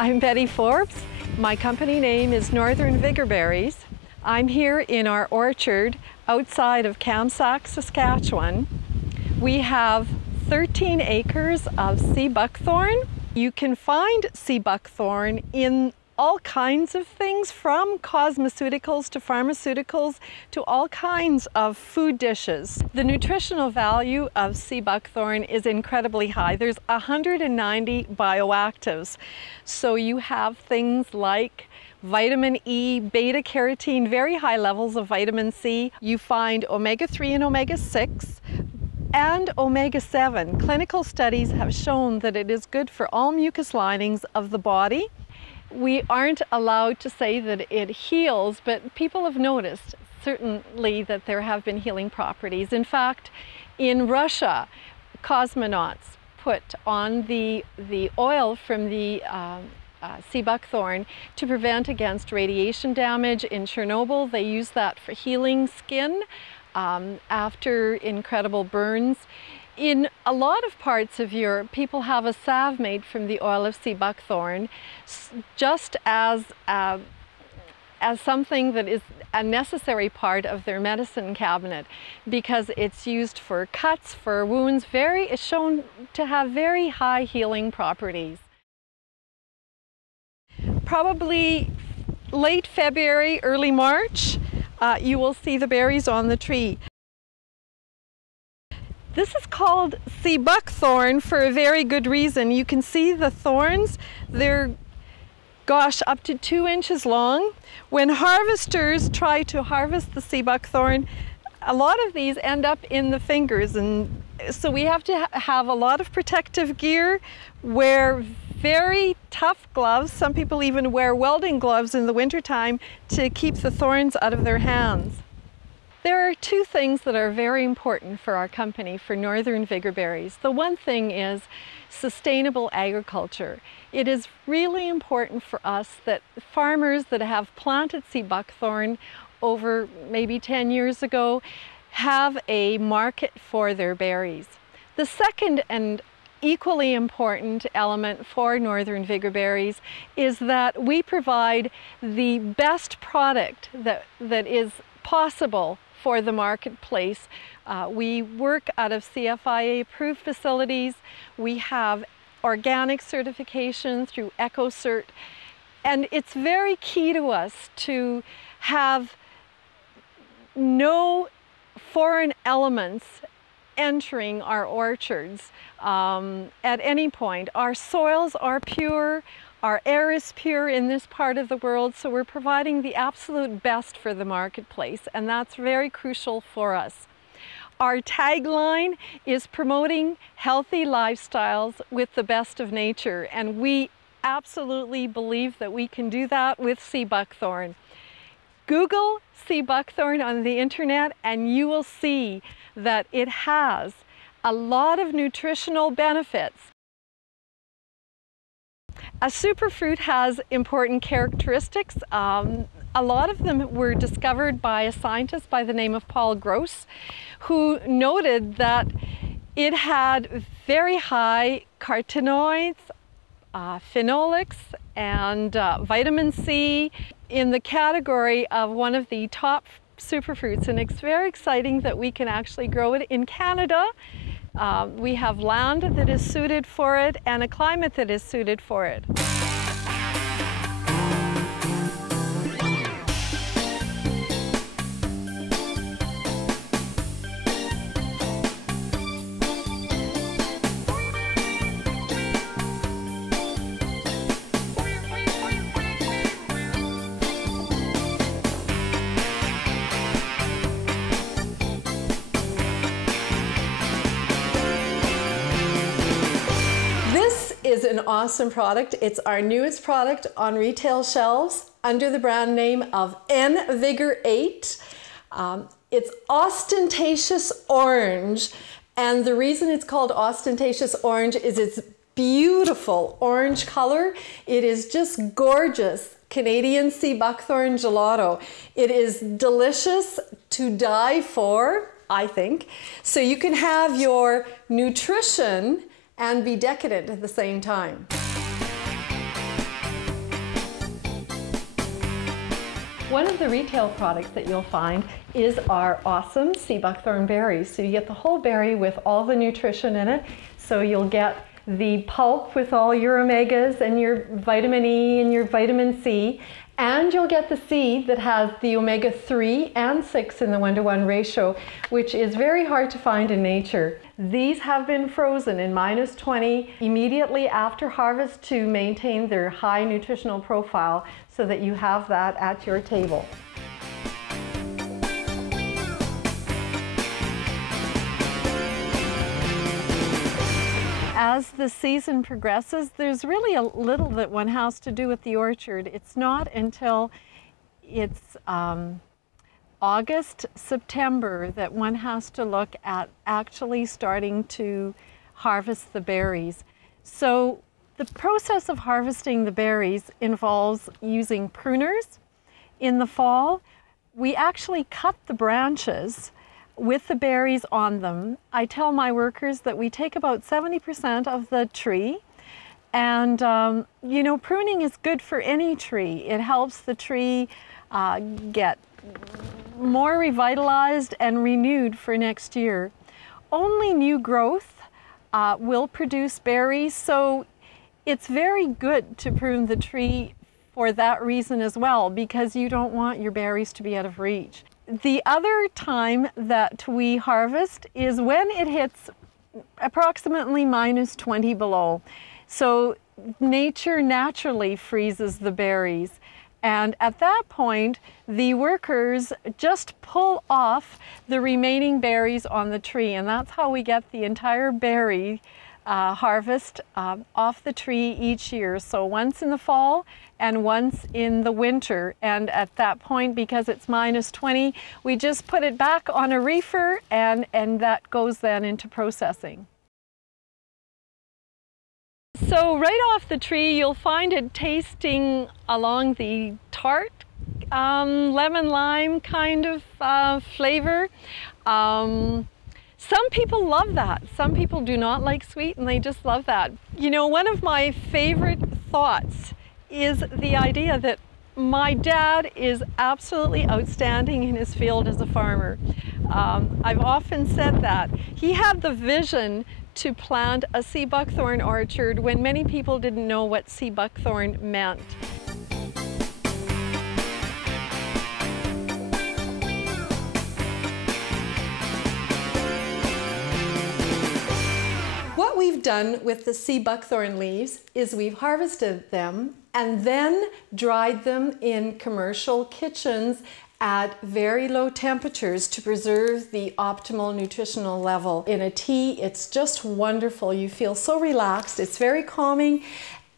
I'm Betty Forbes. My company name is Northern Vigor Berries. I'm here in our orchard outside of Kamsack, Saskatchewan. We have 13 acres of sea-buckthorn. You can find sea-buckthorn in all kinds of things, from cosmeceuticals to pharmaceuticals to all kinds of food dishes. The nutritional value of sea-buckthorn is incredibly high. There's 190 bioactives. So you have things like vitamin E, beta-carotene, very high levels of vitamin C. You find omega-3 and omega-6 and omega-7. Clinical studies have shown that it is good for all mucous linings of the body. We aren't allowed to say that it heals, but people have noticed certainly that there have been healing properties. In fact, in Russia, cosmonauts put on the oil from the sea-buckthorn to prevent against radiation damage. In Chernobyl, they use that for healing skin after incredible burns. In a lot of parts of Europe, people have a salve made from the oil of sea-buckthorn just as something that is a necessary part of their medicine cabinet, because it's used for cuts, for wounds. It's shown to have very high healing properties. Probably late February, early March, you will see the berries on the tree. This is called sea-buckthorn for a very good reason. You can see the thorns. They're, gosh, up to 2 inches long. When harvesters try to harvest the sea-buckthorn, a lot of these end up in the fingers, and so we have to have a lot of protective gear, wear very tough gloves. Some people even wear welding gloves in the wintertime to keep the thorns out of their hands. There are two things that are very important for our company, for Northern Vigor Berries. The one thing is sustainable agriculture. It is really important for us that farmers that have planted sea-buckthorn over maybe 10 years ago have a market for their berries. The second and equally important element for Northern Vigor Berries is that we provide the best product that is possible for the marketplace. We work out of CFIA approved facilities. We have organic certification through EcoCert, and it's very key to us to have no foreign elements entering our orchards at any point. Our soils are pure. Our air is pure in this part of the world, so we're providing the absolute best for the marketplace, and that's very crucial for us. Our tagline is promoting healthy lifestyles with the best of nature, and we absolutely believe that we can do that with sea-buckthorn. Google sea-buckthorn on the internet and you will see that it has a lot of nutritional benefits. A superfruit has important characteristics. A lot of them were discovered by a scientist by the name of Paul Gross, who noted that it had very high carotenoids, phenolics, and vitamin C in the category of one of the top superfruits. And it's very exciting that we can actually grow it in Canada. We have land that is suited for it and a climate that is suited for it. Is an awesome product. It's our newest product on retail shelves under the brand name of Vigor 8. It's ostentatious orange, and the reason it's called ostentatious orange is its beautiful orange color. It is just gorgeous. Canadian sea-buckthorn gelato. It is delicious to die for, I think. So you can have your nutrition and be decadent at the same time. One of the retail products that you'll find is our awesome sea-buckthorn berries. So you get the whole berry with all the nutrition in it. So you'll get the pulp with all your omegas and your vitamin E and your vitamin C, and you'll get the seed that has the omega-3 and 6 in the 1-to-1 ratio, which is very hard to find in nature. These have been frozen in -20 immediately after harvest to maintain their high nutritional profile so that you have that at your table. As the season progresses, there's really a little that one has to do with the orchard. It's not until it's August, September that one has to look at actually starting to harvest the berries. So the process of harvesting the berries involves using pruners. In the fall, we actually cut the branches with the berries on them. I tell my workers that we take about 70% of the tree, and you know, pruning is good for any tree. It helps the tree get more revitalized and renewed for next year. Only new growth will produce berries, so it's very good to prune the tree for that reason as well, because you don't want your berries to be out of reach. The other time that we harvest is when it hits approximately -20 below. So nature naturally freezes the berries. And at that point, the workers just pull off the remaining berries on the tree. And that's how we get the entire berry harvest off the tree each year. So once in the fall and once in the winter. And at that point, because it's -20, we just put it back on a reefer, and that goes then into processing. So right off the tree, you'll find it tasting along the tart, lemon lime kind of flavor. Some people love that. Some people do not like sweet, and they just love that. You know, one of my favorite thoughts is the idea that my dad is absolutely outstanding in his field as a farmer. I've often said that. He had the vision to plant a sea-buckthorn orchard when many people didn't know what sea-buckthorn meant. What we've done with the sea-buckthorn leaves is we've harvested them and then dried them in commercial kitchens at very low temperatures to preserve the optimal nutritional level. In a tea, it's just wonderful. You feel so relaxed. It's very calming,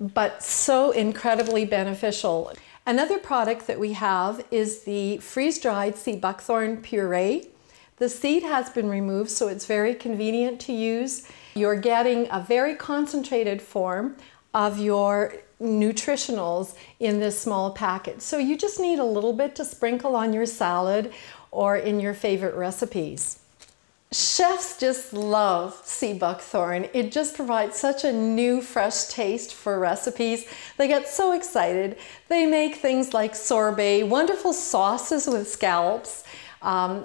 but so incredibly beneficial. Another product that we have is the freeze-dried sea-buckthorn puree. The seed has been removed, so it's very convenient to use. You're getting a very concentrated form of your nutritionals in this small packet. So you just need a little bit to sprinkle on your salad or in your favorite recipes. Chefs just love sea-buckthorn. It just provides such a new, fresh taste for recipes. They get so excited. They make things like sorbet, wonderful sauces with scallops.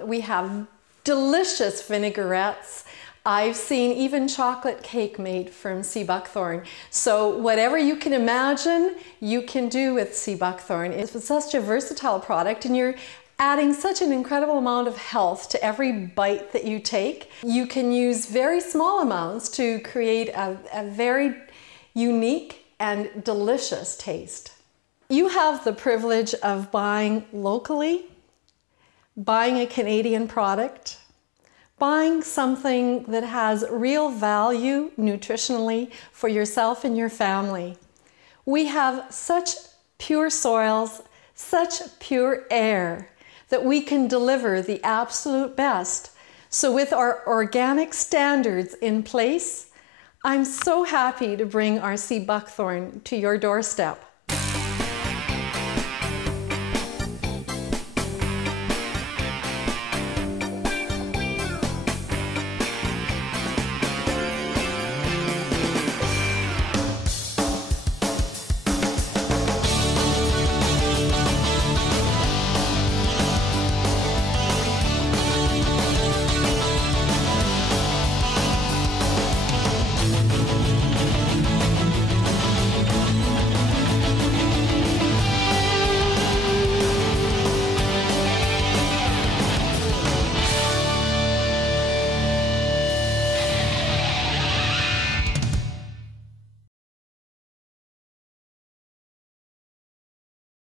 We have delicious vinaigrettes. I've seen even chocolate cake made from sea-buckthorn. So whatever you can imagine, you can do with sea-buckthorn. It's such a versatile product, and you're adding such an incredible amount of health to every bite that you take. You can use very small amounts to create a very unique and delicious taste. You have the privilege of buying locally, buying a Canadian product, buying something that has real value nutritionally for yourself and your family. We have such pure soils, such pure air, that we can deliver the absolute best. So with our organic standards in place, I'm so happy to bring our sea-buckthorn to your doorstep.